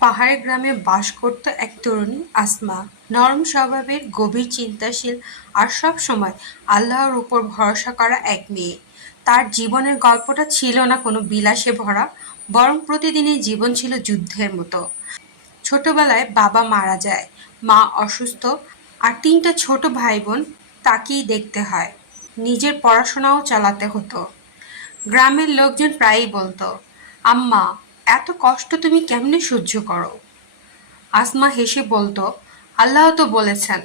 পাহাড়ি গ্রামে বাস করত এক তরুণী, আসমা। নরম স্বভাবের, গভীর চিন্তাশীল আর সব সময় আল্লাহর উপর ভরসা করা এক মেয়ে। তার জীবনের গল্পটা ছিল না কোনো বিলাসে ভরা, বরং প্রতিদিনই জীবন ছিল যুদ্ধের মতো। ছোটবেলায় বাবা মারা যায়। মা অসুস্থ আর তিনটা ছোট ভাই বোন তাকেই দেখতে হয়। নিজের পড়াশোনাও চালাতে হতো। গ্রামের লোকজন প্রায়ই বলতো, আম্মা এত কষ্ট তুমি কেমনে সহ্য করো? আসমা হেসে বলতো, আল্লাহ তো বলেছেন,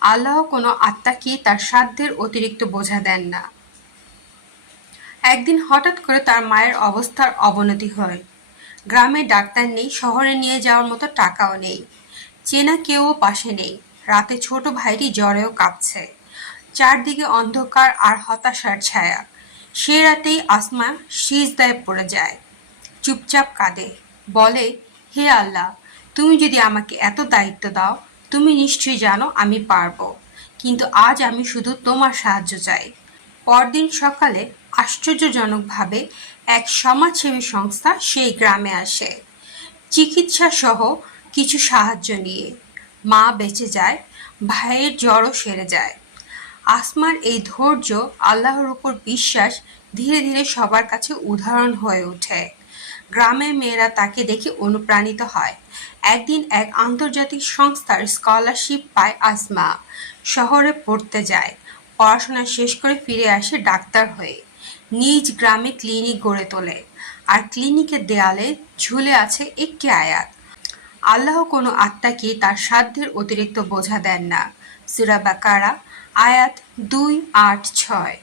আল্লাহ কোনো আত্মাকে তার সাধ্যের অতিরিক্ত বোঝা দেন না। একদিন হঠাৎ করে তার মায়ের অবস্থার অবনতি হয়। গ্রামে ডাক্তার নেই, শহরে নিয়ে যাওয়ার মতো টাকাও নেই, চেনা কেউ পাশে নেই, রাতে ছোট ভাইটি জ্বরেও কাঁপছে, চারদিকে অন্ধকার আর হতাশার ছায়া। সে রাতেই আসমা সিজদায় পড়ে যায়। চুপচাপ কাঁদে। বলে, হে আল্লাহ, তুমি যদি আমাকে এত দায়িত্ব দাও, তুমি নিশ্চয়ই জানো আমি পারব। কিন্তু আজ আমি শুধু তোমার সাহায্য চাই। পরদিন সকালে আশ্চর্যজনকভাবে এক সমাজসেবী সংস্থা সেই গ্রামে আসে। চিকিৎসা সহ কিছু সাহায্য নিয়ে। মা বেঁচে যায়, ভাইয়ের জ্বরও সেরে যায়। আসমার এই ধৈর্য আল্লাহর উপর বিশ্বাস ধীরে ধীরে সবার কাছে উদাহরণ হয়ে ওঠে। গ্রামের মেয়েরা তাকে দেখে অনুপ্রাণিত হয়। একদিন এক আন্তর্জাতিক সংস্থার স্কলারশিপ পায় আসমা। শহরে পড়তে যায়। পড়াশোনা শেষ করে ফিরে আসে ডাক্তার হয়ে। নিজ গ্রামে ক্লিনিক গড়ে তোলে। আর ক্লিনিকের দেয়ালে ঝুলে আছে একটি আয়াত। আল্লাহ কোনো আত্মাকে তার সাধ্যের অতিরিক্ত বোঝা দেন না। সুরা বাকারা, আয়াত দুই, আট, ছয়।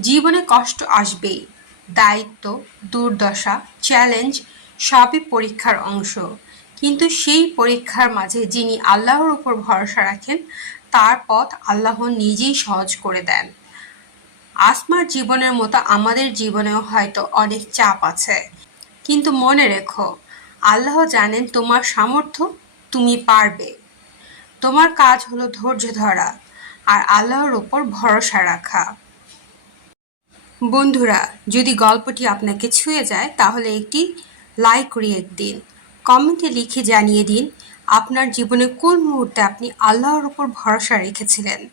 জীবনে কষ্ট আসবেই। দায়িত্ব, দুর্দশা চ্যালেঞ্জ সবই পরীক্ষার অংশ। কিন্তু সেই পরীক্ষার মাঝে যিনি আল্লাহর উপর ভরসা রাখেন, তার পথ আল্লাহ নিজেই সহজ করে দেন। আসমার জীবনের মতো আমাদের জীবনেও হয়তো অনেক চাপ আছে। কিন্তু মনে রেখো, আল্লাহ জানেন তোমার সামর্থ্য তুমি পারবে। তোমার কাজ হলো ধৈর্য ধরা আর আল্লাহর ওপর ভরসা রাখা। বন্ধুরা, যদি গল্পটি আপনাকে ছুঁয়ে যায়, তাহলে একটি লাইক করিয়ে দিন। কমেন্টে লিখে জানিয়ে দিন, আপনার জীবনে কোন মুহূর্তে আপনি আল্লাহর উপর ভরসা রেখেছিলেন।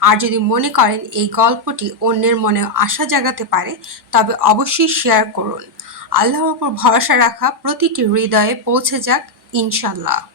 আর যদি মনে করেন এই গল্পটি অন্যের মনে আশা জাগাতে পারে, তবে অবশ্যই শেয়ার করুন। আল্লাহর উপর ভরসা রাখা প্রতিটি হৃদয়ে পৌঁছে যাক ইনশাল্লাহ